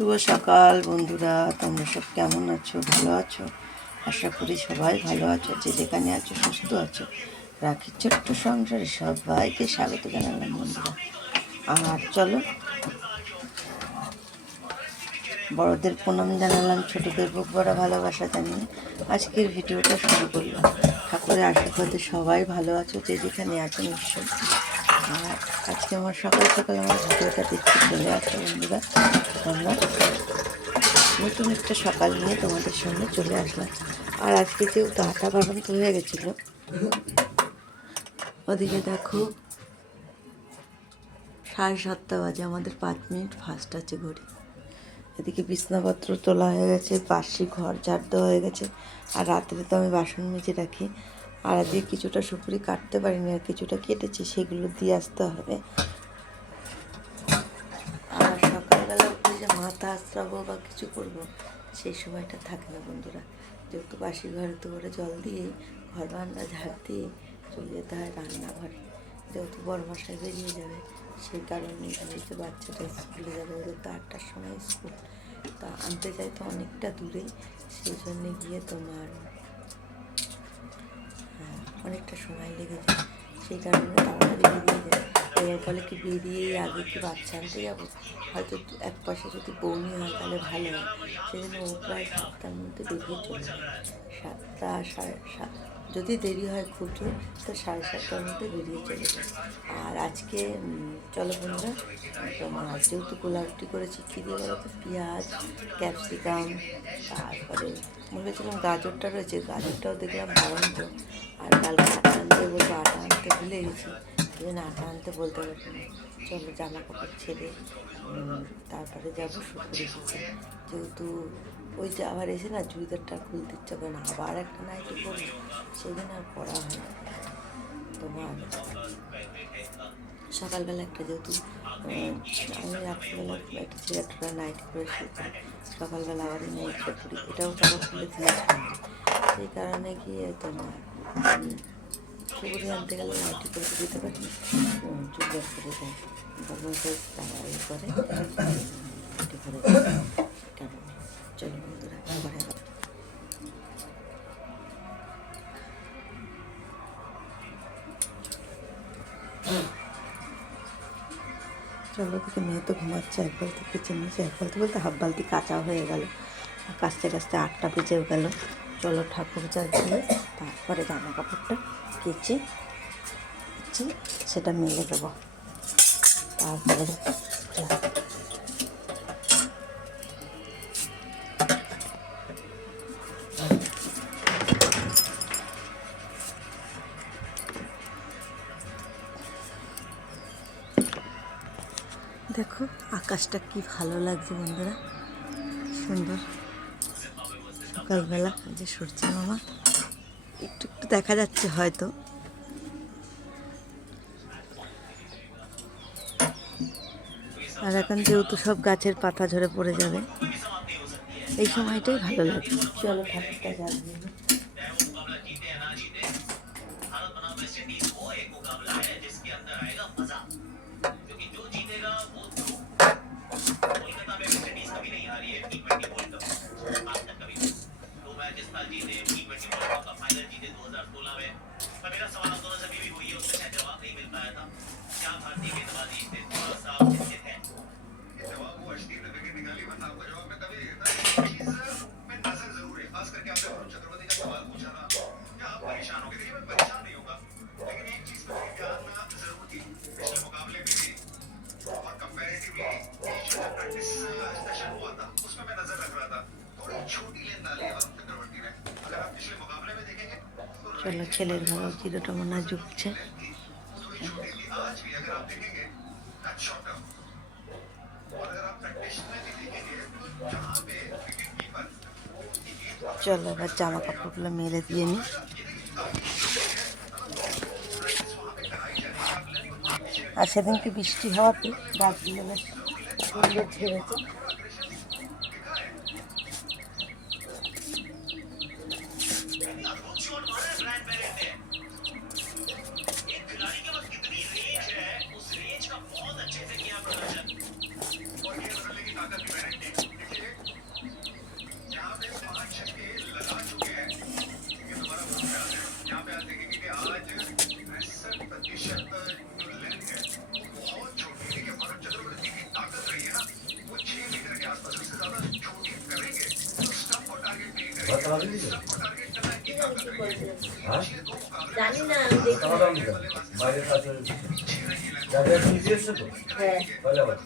শুভ সকাল বন্ধুরা, তোমরা সব কেমন আছো? ভালো আছো? আশা করি সবাই ভালো আছো, যে যেখানে আছো সুস্থ আছো। রাখির ছোট্ট সংসারে সবাইকে স্বাগত জানালাম বন্ধুরা। আর চলো, বড়দের প্রণাম জানালাম, ছোটদের বুক ভরা ভালোবাসা জানিয়ে আজকের ভিডিওটা শুরু করলাম। ঠাকুরের আশীর্বাদে সবাই ভালো আছো, যে যেখানে আছো নিশ্চয়। আর আজকে আমার সকাল সকাল আমার ভিডিওটা দেখতে চলে আসো বন্ধুরা। আমরা নতুন একটা সকাল নিয়ে তোমাদের সামনে চলে আসলাম। আর আজকে যেহেতু আটা বাড়ন্ত হয়ে গেছিলো, ওদিকে দেখো 7:30 বাজে, আমাদের 5 মিনিট ফাস্ট আছে ঘড়ি। এদিকে বিছনাপত্র তোলা হয়ে গেছে, বাসি ঘর ঝাড় দেওয়া হয়ে গেছে। আর রাত্রে তো আমি বাসন মেজে রাখি। আর আজকে কিছুটা সুপুরি কাটতে পারিনি, আর কিছুটা কেটেছি, সেগুলো দিয়ে আসতে হবে। আর সকালবেলা উঠে যে মাথা আঁচড়াবো বা কিছু করবো, সেই সময়টা থাকে না বন্ধুরা। যেহেতু বাসি ঘরে তো করে জল দিয়ে ঘর বারান্দা ঝাড় দিয়ে চলে যেতে হয় রান্নাঘরে। যেহেতু বড় মশাই বেরিয়ে যাবে, সেই কারণে বাড়িতে বাচ্চাটা স্কুলে যাবে, ওদের তো 8টার সময় স্কুল। তা আনতে যাই তো অনেকটা দূরে, সেই জন্যে গিয়ে তোমার অনেকটা সময় লেগে যায়। সেই কারণে তাড়াতাড়ি বেরিয়ে যায়। এর ফলে কি বেরিয়েই আগে কি বাচ্চা আনতে যাবো, হয়তো এক পাশে যদি বৌনি হয় তাহলে ভালো হয়। সেই জন্য ও প্রায় 7টার মধ্যে বেরিয়ে চলে যায়। 7টা 7:30, যদি দেরি হয় খুব জোর তো 7:30টার মধ্যে বেরিয়ে চলে যায়। আর আজকে চলো বন্ধুরা, তোমার যেহেতু গোলাপটি করেছি, কী দিয়ে বলো তো, পেঁয়াজ, ক্যাপসিকাম, তারপরে ভেবেছিলাম গাজরটা রয়েছে, গাজরটাও দেখলাম বাড়ন্ত। আর কালকে আটা আনতে বলবো, আটা আনতে ভুলে গেছি, সেই জন্য আটা আনতে বলতে পারিনি। চলো জামা কাপড় ছেড়ে তারপরে যাবো সুপুরি দিতে। যেহেতু ওই যে আবার এসে না চুড়িদারটা খুলতে ইচ্ছা করে না, আবার একটা নাইটি পরবো, সেই জন্য আর পরা হয় না। তোমার সকালবেলা একটা যেহেতু আমি রাত্রিবেলা একটা ছেলেটা নাইটি পরে শুয়ে করি, সকালবেলা আবার এই নাইটটা পরি, এটাও তারা খুলে দিয়েছিলাম। সেই কারণে গিয়ে তোমার সুপুরি আনতে গেলে নাইটি করে দিতে পারি, চুড়িদার করে দেয়, বর্মশাই তারা ইয়ে করে নাইটি করে দেয়। সেই কারণে চলো বন্ধুরা ঘরে চলো। থেকে মেয়ে তো ঘুমাচ্ছে, 1 বালতি কেচে নিয়েছে, 1 বালতি বলতে হাফ বালতি কাঁচা হয়ে গেল। কাচতে কাচতে 8টা বেজেও গেল। চলো ঠাকুর যা দিয়ে তারপরে জামা কাপড়টা কেচে সেটা মেলে দেবো। তারপরে দেখো আকাশটা কি ভালো লাগছে বন্ধুরা, সুন্দর সকালবেলা। যে সূর্য মামা একটু একটু দেখা যাচ্ছে হয়তো। আর এখন যেহেতু সব গাছের পাতা ঝরে পড়ে যাবে, এই সময়টাই ভালো লাগে। চলো ঠাকুরটা জাগিয়ে চলো, ছেলের ঘরে চিরোটা মনে হয় ঝুঁকছে। চলো এবার জামা কাপড়গুলো মেলে দিয়ে নিই। আর সেদিনকে বৃষ্টি হওয়াতে গাছগুলো বেশ সুন্দর ঝেড়েছে। হ্যাঁ জানি না, আমি দেখি টাকা দাম দিতে বাইরের কাছে যাদের এখন দিয়ে এসছে তো হ্যাঁ তাহলে আবার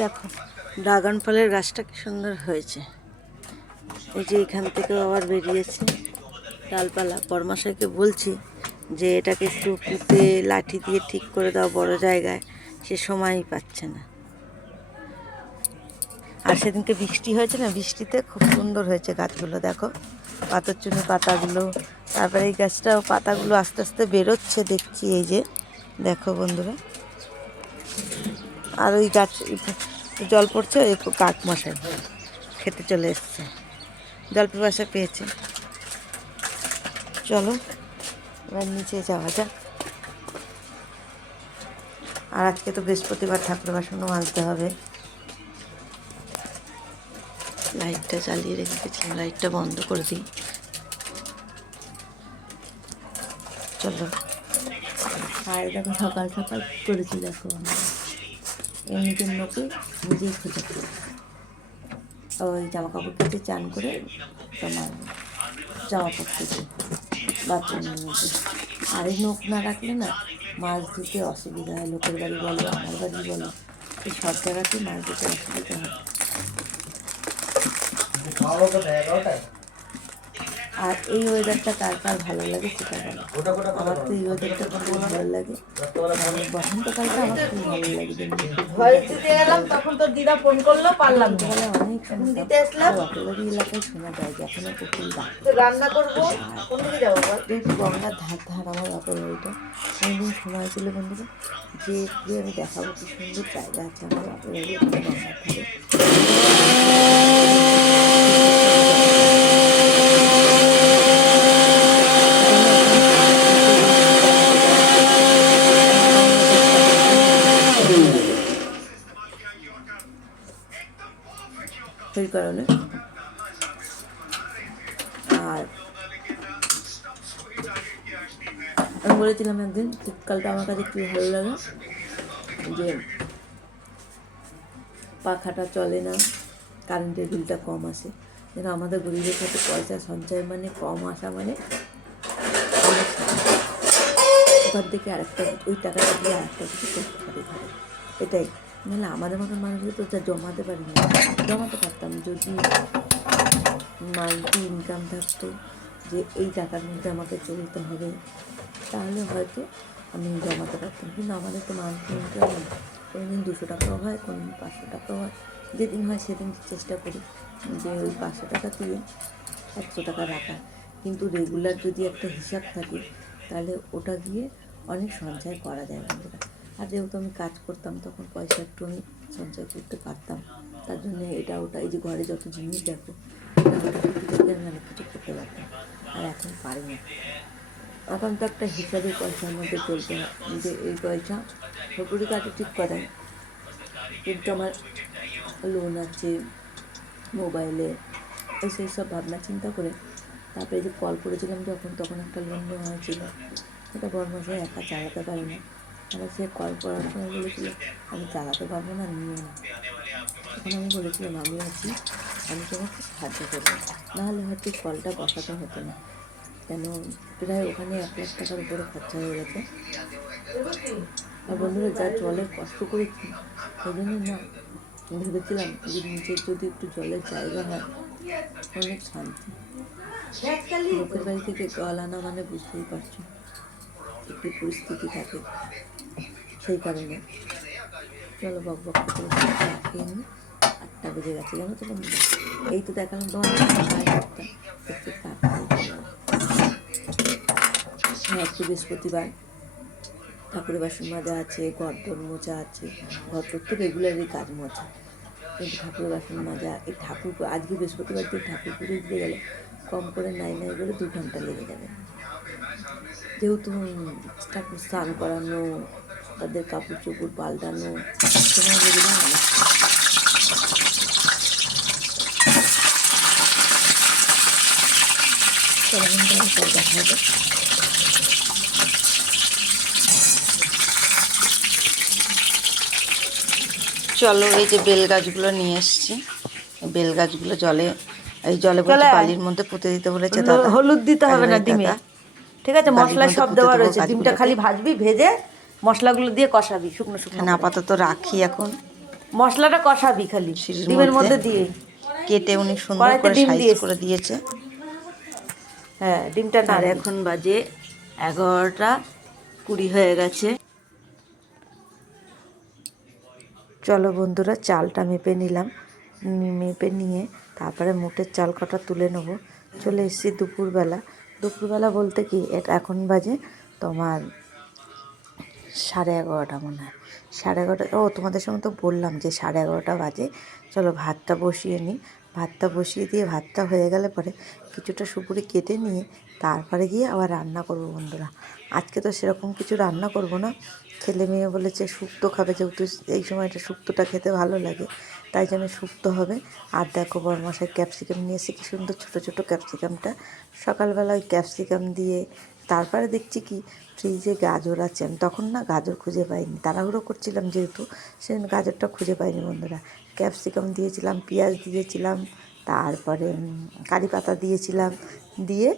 দেখো ড্রাগন ফলের গাছটা কি সুন্দর হয়েছে। এই যে এখান থেকেও আবার বেরিয়েছে ডালপালা। বড়মশাইকে বলছি যে এটাকে একটু পুঁতে লাঠি দিয়ে ঠিক করে দাও বড় জায়গায়, সে সময়ই পাচ্ছে না। আর সেদিনকে বৃষ্টি হয়েছে না, বৃষ্টিতে খুব সুন্দর হয়েছে গাছগুলো। দেখো পাথরচুনি পাতাগুলো, তারপরে এই গাছটাও পাতাগুলো আস্তে আস্তে বেরোচ্ছে দেখছি। এই যে দেখো বন্ধুরা, আর ওই গাছ জল পড়ছে, ওই কাক মশাই খেতে চলে এসছে, জল পিপাসা পেয়েছে। চলো এবার নিচে যাওয়া যাক। আর আজকে তো বৃহস্পতিবার, ঠাকুর বাসনও মাজতে হবে। লাইটটা চালিয়ে রেখে গেছিলাম, লাইটটা বন্ধ করে দিই। চলো। আর দেখো সকাল সকাল করেছি, দেখো এমনিতে লোকে নিজেই খুঁজে ওই জামা কাপড় কেটে চান করে তোমার জামা কাপড় কেটে বাথরুমের মধ্যে। আর এই নখ না রাখলে না মাছ ধুতে অসুবিধা হয়। লোকের বাড়ি বলো, আমার বাড়ি বলো, এই সব জায়গাতেই মাছ ধুতে অসুবিধা হয়। আর এই ওয়েদারটা কার কার ভালো লাগে সেটা বলো। আমার তো এই ওয়েদারটা খুব ভালো লাগে। বসন্তকালটা আমার খুব ভালো লাগে। তখন তো দিদা ফোন করলো, পারলাম না। বলে অনেক দিতে আসলাম, বাপের এলাকায় শোনা যায় যে এখনো কুকুর ডাক। রান্না করবো, কোন দিকে যাবো বল? গঙ্গার ধার ধার আমার বাপের বাড়িটা। কোনোদিন সময় পেলে বন্ধুরা যে আমি দেখাবো কি সুন্দর জায়গা আছে আমার বাপের বাড়ি গঙ্গার ধারে। সেই কারণে আর আমি বলেছিলাম একদিন শীতকালটা আমার কাছে কী ভালো লাগে, যে পাখাটা চলে না, কারেন্টের বিলটা কম আসে। যেন আমাদের গরিবের সাথে পয়সা সঞ্চয় মানে কম আসা মানে ঘর থেকে আরেকটা ওই টাকাটা দিয়ে আরেকটা কিছু করতে পারি ঘরে, এটাই। নাহলে আমাদের মতো মানুষগুলো তো যা জমাতে পারি না। জমাতে পারতাম যদি মান্থলি ইনকাম থাকতো, যে এই টাকার মধ্যে আমাকে চলতে হবে, তাহলে হয়তো আমি জমাতে পারতাম। কিন্তু আমাদের তো মান্থলি ইনকাম নেই। কোনো দিন 200 টাকাও হয়, কোনো দিন 500 টাকাও হয়। যেদিন হয় সেদিন চেষ্টা করি যে ওই 500 টাকা দিয়ে 100 টাকা রাখা। কিন্তু রেগুলার যদি একটা হিসাব থাকে তাহলে ওটা দিয়ে অনেক সঞ্চয় করা যায় বন্ধুরা। আর যেহেতু আমি কাজ করতাম তখন পয়সা একটু আমি সঞ্চয় করতে পারতাম। তার জন্য এটা ওটা, এই যে ঘরে যত জিনিস দেখো, এটা ওটা থেকে আমি অনেক কিছু করতে পারতাম। আর এখন পারি না। এখন তো একটা হিসাবে পয়সার মধ্যে চলতে হয়, যে এই পয়সা সরকারি কাজে ঠিক করেন, কিন্তু আমার লোন আছে মোবাইলে, সেই সব ভাবনা চিন্তা করে তারপরে যে কল করেছিলাম যখন, তখন একটা লোন নেওয়া হয়েছিল। সেটা বড়মশাই একা চালাতে পারে না। আমার সে কল করার সময় বলেছিল আমি চালাতে পারবো না, নিও না। তখন আমি বলেছিলাম আমি আছি, আমি তোমাকে সাহায্য করবো। নাহলে হয়তো কলটা বসাতে হতো না, কেন প্রায় ওখানে 1 লাখ টাকার উপরে খরচা হয়ে গেছে। আর বন্ধুরা যা জলের কষ্ট করেছি সেই জন্য না ভেবেছিলাম যে নিচের যদি একটু জলের জায়গা হয় অনেক শান্তি। লোকের বাড়ি থেকে জল আনা মানে বুঝতেই পারছো একটি পরিস্থিতি থাকে, সেই কারণে চলো বক বক করে খেয়ে নিই। 8টা বেজে গেছে জানো তো বন্ধুরা। এই তো দেখালাম তোমার সাড়ে 8টা, একটু তাড়াতাড়ি। আজকে বৃহস্পতিবার, ঠাকুরের বাসন মাজা আছে, ঘর দর মোছা আছে। ঘর দর তো রেগুলারই কাজ মোছা, কিন্তু ঠাকুরের বাসন মাজা, এই ঠাকুর আজকে বৃহস্পতিবার দিন ঠাকুর পুজো দিতে গেলে কম করে নাই করে 2 ঘন্টা লেগে যাবে। যেহেতু ঠাকুর স্নান করানো, তাদের কাপড় চোপড় পাল্টানো, সময় লেগে যায় অনেক। দেখা হবে। চলো এই যে বেল গাছগুলো নিয়ে এসেছি। বেল গাছগুলো এই জলে বলতে বালির মধ্যে পুঁতে দিতে বলেছে দাদা। হলুদ দিতে হবে না দাদা, ডিমে, ঠিক আছে? মশলা সব দেওয়া রয়েছে, ডিমটা খালি ভাজবি, ভেজে মশলাগুলো দিয়ে কষাবি শুকনো শুকনো। আপাতত রাখি এখন। মশলাটা কষাবি খালি ডিমের মধ্যে দিয়ে। কেটে উনি সুন্দর করে সাইজ করে দিয়েছে। হ্যাঁ, ডিমটা না। আর এখন বাজে 11:20 হয়ে গেছে। চলো বন্ধুরা, চালটা মেপে নিলাম। মেপে নিয়ে তারপরে মোটের চাল কটা তুলে নেবো। চলে এসেছি দুপুরবেলা বলতে কি এটা এখন বাজে তোমার 11:30 মনে হয়। 11:30। ও তোমাদের সঙ্গে তো বললাম যে 11:30 বাজে। চলো ভাতটা বসিয়ে নিই। ভাতটা বসিয়ে দিয়ে ভাতটা হয়ে গেলে পরে কিছুটা সুপুরি কেটে নিয়ে তারপরে গিয়ে আবার রান্না করবো বন্ধুরা। আজকে তো সেরকম কিছু রান্না করব না। ছেলে মেয়ে বলেছে শুক্তো খাবে, যেহেতু এই সময়টা শুক্তোটা খেতে ভালো লাগে, তাই জন্য শুক্তো হবে। আর দেখো বড়মশাই ক্যাপসিকাম নিয়ে এসে, কি সুন্দর ছোটো ছোটো ক্যাপসিকামটা। সকালবেলা ওই ক্যাপসিকাম দিয়ে তারপরে দেখছি কি ফ্রিজে গাজর আছে। আমি তখন না গাজর খুঁজে পাইনি, তাড়াহুড়ো করছিলাম যেহেতু, সেদিন গাজরটা খুঁজে পাইনি বন্ধুরা। ক্যাপসিকাম দিয়েছিলাম, পেঁয়াজ দিয়েছিলাম, তারপরে কারি পাতা দিয়েছিলাম, দিয়ে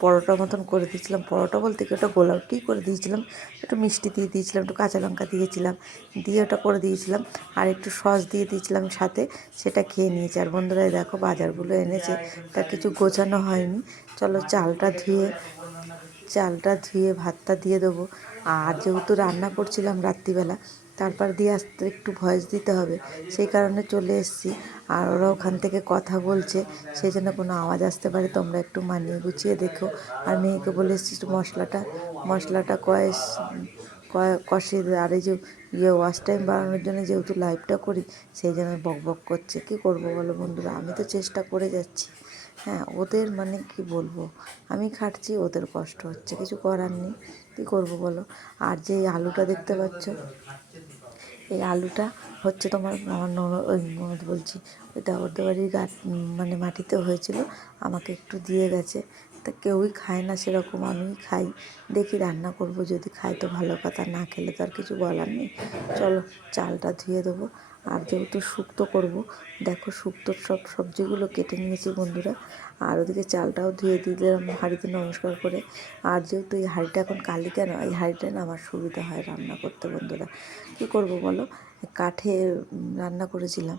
পরোটা মতন করে দিয়েছিলাম। পরোটা বলতে কি ওটা গোলাউটি করে দিয়েছিলাম। একটু মিষ্টি দিয়ে দিয়েছিলাম, একটু কাঁচা লঙ্কা দিয়েছিলাম, দিয়ে ওটা করে দিয়েছিলাম। আর একটু সস দিয়ে দিয়েছিলাম সাথে, সেটা খেয়ে নিয়েছে। আর বন্ধুরা দেখো বাজারগুলো এনেছে, তা কিছু গোছানো হয়নি। চলো চালটা ধুয়ে ভাতটা দিয়ে দেবো। আর যেহেতু রান্না করছিলাম রাত্রিবেলা, তারপর দিয়ে আসতে একটু ভয়েস দিতে হবে, সেই কারণে চলে এসেছি। আর ওরা ওখান থেকে কথা বলছে, সেই জন্য কোনো আওয়াজ আসতে পারে, তোমরা একটু মানিয়ে গুছিয়ে দেখো। আর মেয়েকে বলে এসেছি একটু মশলাটা কষিয়ে দেবে। আর এই যে ওয়াচ টাইম বাড়ানোর জন্য যেহেতু লাইভটা করি, সেই জন্য বক বক করছে। কী করবো বলো বন্ধুরা, আমি তো চেষ্টা করে যাচ্ছি। হ্যাঁ, ওদের মানে কি বলবো, আমি খাটছি, ওদের কষ্ট হচ্ছে, কিছু করার নেই, কী করবো বলো। আর যে আলুটা দেখতে পাচ্ছ, এই আলুটা হচ্ছে তোমার আমার ননদ বলছি, এটা ওদের বাড়ির মানে মাটিতে হয়েছিল, আমাকে একটু দিয়ে গেছে। তা কেউই খায় না সেরকম, আমিই খাই। দেখি রান্না করব, যদি খাই তো ভালো কথা, না খেলে তো আর কিছু বলার নেই। চলো চালটা ধুয়ে দেবো। আর যেহেতু শুক্তো করব, দেখো শুক্তোর সব সবজিগুলো কেটে নিয়েছি বন্ধুরা। আর ওদিকে চালটাও ধুয়ে দিলাম হাঁড়িতে নমস্কার করে। আর যেহেতু এই হাঁড়িটা এখন কালি, কেন এই হাঁড়িটা না আমার সুবিধা হয় রান্না করতে বন্ধুরা। কী করব বলো, কাঠে রান্না করেছিলাম।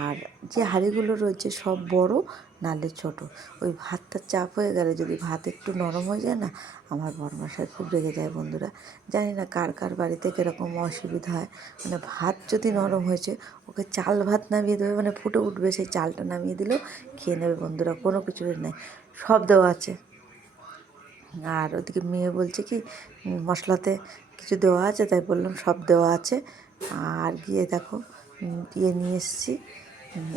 আর যে হাঁড়িগুলো রয়েছে সব বড়, নালে ছোট। ওই ভাতটা চাপ হয়ে গেলে, যদি ভাত একটু নরম হয়ে যায় না, আমার বড়মশাই খুব রেগে যায় বন্ধুরা। জানি না কার কার বাড়িতে কীরকম অসুবিধা হয়, মানে ভাত যদি নরম হয়েছে, ওকে চাল ভাত নামিয়ে দেবে, মানে ফুটে উঠবে, সেই চালটা নামিয়ে দিলেও খেয়ে নেবে বন্ধুরা, কোনো কিছুই নেই, সব দেওয়া আছে। আর ওদিকে মেয়ে বলছে কি মশলাতে কিছু দেওয়া আছে, তাই বললাম সব দেওয়া আছে। আর গিয়ে দেখো দিয়ে নিয়ে এসেছি।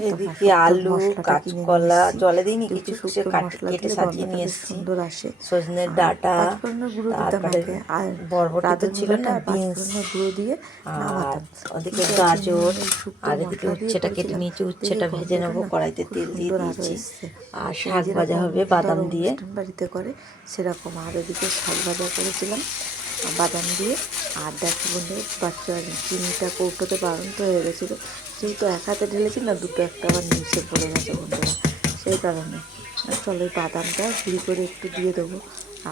এদিকে আলু, কাঁচকলা জলে দিইনি, কিছু শুকনো মশলা কেটে সাজিয়ে নিয়ে এসেছি। সুন্দর আসে সজনের ডাঁটা, পাঁচফোড়নের গুঁড়ো দিতাম আগে, আর বরবটি ছিল না, পাঁচফোড়নের গুঁড়ো দিয়ে নামাতাম। ওদিকে গাজর, আর এদিকে উচ্ছেটা কেটে নিয়েছি, উচ্ছেটা ভেজে নেবো, কড়াইতে তেল দিয়ে দিয়েছি। আর শাক ভাজা হবে বাদাম দিয়ে, বাড়িতে করে সেরকম। আর ওদিকে শাক ভাজা করেছিলাম বাদাম দিয়ে। আর দেখো বন্ধু বাচ্চা চিনিটা কৌটোতে বাড়ন্ত হয়ে গেছিলো, যেহেতু এক হাতে ঢেলেছি না, দুটো একটা আবার নিচে পড়ে গেছে বন্ধুরা, সেই কারণে। চলো এই বাদামটা গুঁড়ি করে একটু দিয়ে দেবো।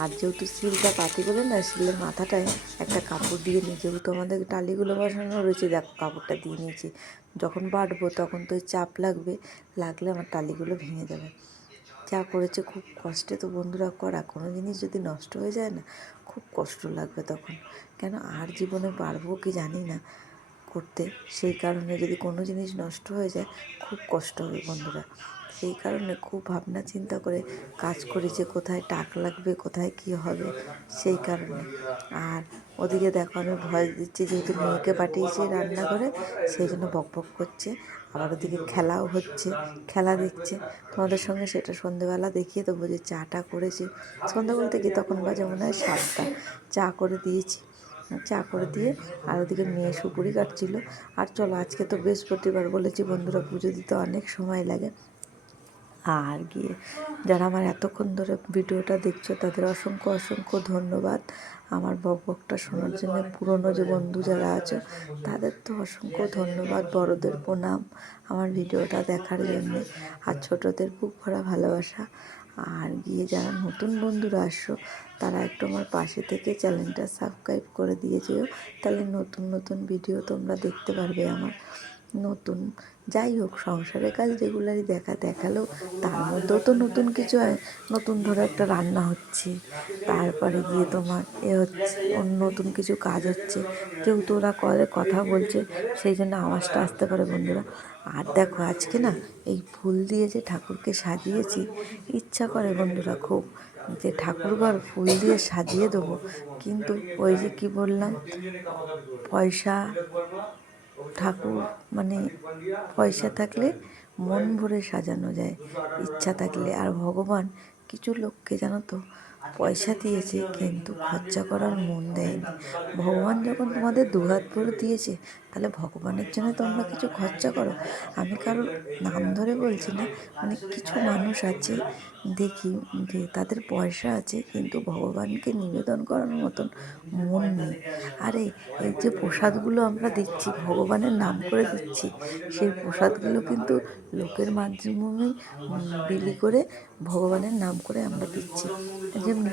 আর যেহেতু শিলটা পাতি বলে না, শিলের মাথাটায় একটা কাপড় দিয়ে নিই, যেহেতু আমাদের টালিগুলো বসানো রয়েছে, দেখো কাপড়টা দিয়ে নিয়েছি। যখন বাটবো তখন তো চাপ লাগলে আমার টালিগুলো ভেঙে যাবে। যা করেছে খুব কষ্টে তো বন্ধুরা করা, কোনো জিনিস যদি নষ্ট হয়ে যায় না খুব কষ্ট লাগবে তখন, কেন আর জীবনে পারবো কি জানি না করতে। সেই কারণে যদি কোনো জিনিস নষ্ট হয়ে যায় খুব কষ্ট হবে বন্ধুরা। সেই কারণে খুব ভাবনা চিন্তা করে কাজ করি যে কোথায় টাক লাগবে, কোথায় কি হবে, সেই কারণে। আর ওদিকে দেখো আমি ভয় দিচ্ছি, যেহেতু মেয়েকে পাঠিয়েছি রান্নাঘরে, সেই জন্য বকবক করছে। আবার ওদিকে খেলাও হচ্ছে, খেলা দেখছে। তোমাদের সঙ্গে সেটা সন্ধেবেলা দেখিয়ে দেবো যে চাটা করেছি। সন্ধ্যে বলতে কি তখন বাজে মনে হয় 7টা। চা করে দিয়েছি, চা করে দিয়ে আর ওদিকে মেয়ে সুপুরি কাটছিল। আর চলো আজকে তো বৃহস্পতিবার বলেছি বন্ধুরা, পুজো দিতে অনেক সময় লাগে। আর গিয়ে যারা আমার এতক্ষণ ধরে ভিডিওটা দেখছো তাদের অসংখ্য অসংখ্য ধন্যবাদ আমার বকবকটা শোনার জন্য। পুরনো যে বন্ধু যারা আছো তাদের তো অসংখ্য ধন্যবাদ, বড়দের প্রণাম আমার ভিডিওটা দেখার জন্যে, আর ছোটদের বুক ভরা ভালোবাসা। আর গিয়ে যারা নতুন বন্ধুরা আসছো তারা একটু আমার পাশে থেকে চ্যানেলটা সাবস্ক্রাইব করে দিয়ে যেও, তাহলে নতুন নতুন ভিডিও তোমরা দেখতে পারবে আমার। নতুন যাই হোক, সংসারের কাজ রেগুলারই দেখালেও তার মধ্যেও তো নতুন কিছু হয়। নতুন ধরো একটা রান্না হচ্ছে, তারপরে গিয়ে তোমার হচ্ছে নতুন কিছু কাজ হচ্ছে, যেহেতু ওরা কথা বলছে সেই জন্য আওয়াজটা আসতে পারে বন্ধুরা। আর দেখো আজকে না এই ফুল দিয়ে যে ঠাকুরকে সাজিয়েছি, ইচ্ছা করে বন্ধুরা খুব যে ঠাকুরঘর ফুল দিয়ে সাজিয়ে দেবো, কিন্তু ওই যে কি বললাম, পয়সা ঠাকুর মানে পয়সা থাকলে মন ভরে সাজানো যায়, ইচ্ছা থাকলে। আর ভগবান কিছু লোককে জানো তো পয়সা দিয়েছে কিন্তু খরচা করার মন দেয়নি। ভগবান যখন তোমাদের দুহাত ভরে দিয়েছে তাহলে ভগবানের জন্য তোমরা কিছু খরচা করো। আমি কারোর নাম ধরে বলছি না, মানে কিছু মানুষ আছে দেখি যে তাদের পয়সা আছে কিন্তু ভগবানকে নিবেদন করার মতন মন নেই। আরে এই যে প্রসাদগুলো আমরা দিচ্ছি, ভগবানের নাম করে দিচ্ছি, সেই প্রসাদগুলো কিন্তু লোকের মাধ্যমেই বিলি করে ভগবানের নাম করে আমরা দিচ্ছি। যেমনি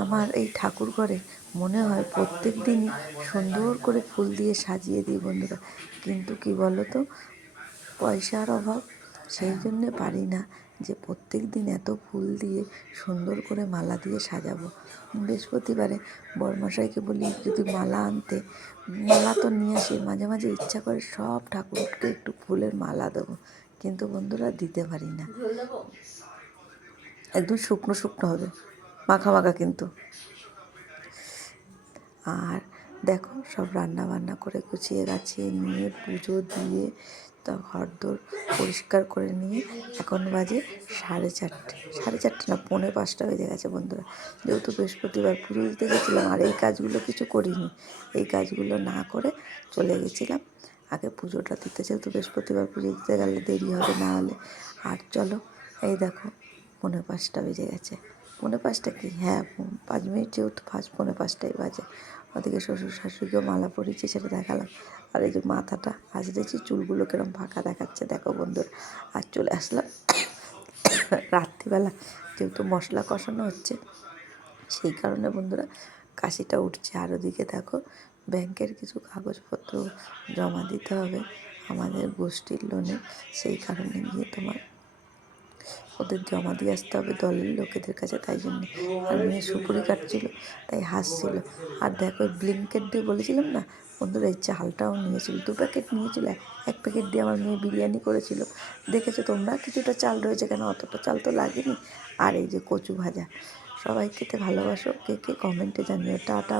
আমার এই ঠাকুর ঘরে মনে হয় প্রত্যেক দিনই সুন্দর করে ফুল দিয়ে সাজিয়ে দিই বন্ধুরা, কিন্তু কি বলো তো, পয়সার অভাব, সেই জন্যে পারি না যে প্রত্যেক দিন এত ফুল দিয়ে সুন্দর করে মালা দিয়ে সাজাবো। বৃহস্পতিবারে বড়মশাইকে বলি যদি মালা আনতে, মালা তো নিয়ে আসি, মাঝে মাঝে ইচ্ছা করে সব ঠাকুরকে একটু ফুলের মালা দেবো, কিন্তু বন্ধুরা দিতে পারি না। একদম শুকনো শুকনো হবে, মাখা মাখা কিন্তু। আর দেখো সব রান্না বান্না করে গুছিয়ে গাছিয়ে নিয়ে পুজো দিয়ে তা ঘরদোর পরিষ্কার করে নিয়ে এখন বাজে 4:30, 4:30 না 4:45 বেজে গেছে বন্ধুরা। যেহেতু বৃহস্পতিবার পুজো দিতে গেছিলাম আর এই কাজগুলো কিছু করিনি, এই কাজগুলো না করে চলে গেছিলাম আগে পুজোটা দিতে, যেহেতু বৃহস্পতিবার পুজো দিতে গেলে দেরি হবে না হলে। আর চলো এই দেখো 4:45 বেজে গেছে। 4:45 কি, হ্যাঁ 5 মিনিট, যেহেতু 4:45 বাজে। ওদিকে শ্বশুর শাশুড়িকেও মালা পরিয়েছি, সেটা দেখালাম। আর এই যে মাথাটা আঁচড়েছি, চুলগুলো কিরম ফাঁকা দেখাচ্ছে দেখো বন্ধুরা। আর চলে আসলাম রাত্রিবেলা, যেহেতু মশলা কষানো হচ্ছে সেই কারণে বন্ধুরা কাশিটা উঠছে। আর ওদিকে দেখো ব্যাংকের কিছু কাগজপত্র জমা দিতে হবে আমাদের গোষ্ঠীর লোনে, সেই কারণে গিয়ে তোমার ওদের জমা দিয়ে আসতে হবে দলের লোকেদের কাছে, তাই জন্যে। আর মেয়ে সুপুরি কাটছিল তাই হাসছিল। আর দেখো ব্লিঙ্কেট দিয়ে বলেছিলাম না বন্ধুরা, এই চালটাও নিয়েছিল, 2 প্যাকেট নিয়েছিল, 1 প্যাকেট দিয়ে আমার মেয়ে বিরিয়ানি করেছিল। দেখেছো তোমরা কিছুটা চাল রয়েছে, কেন অতটা চাল তো লাগেনি। আর এই যে কচু ভাজা, সবাই খেতে ভালোবাসো, কে কে কমেন্টে জানিও। টাটা।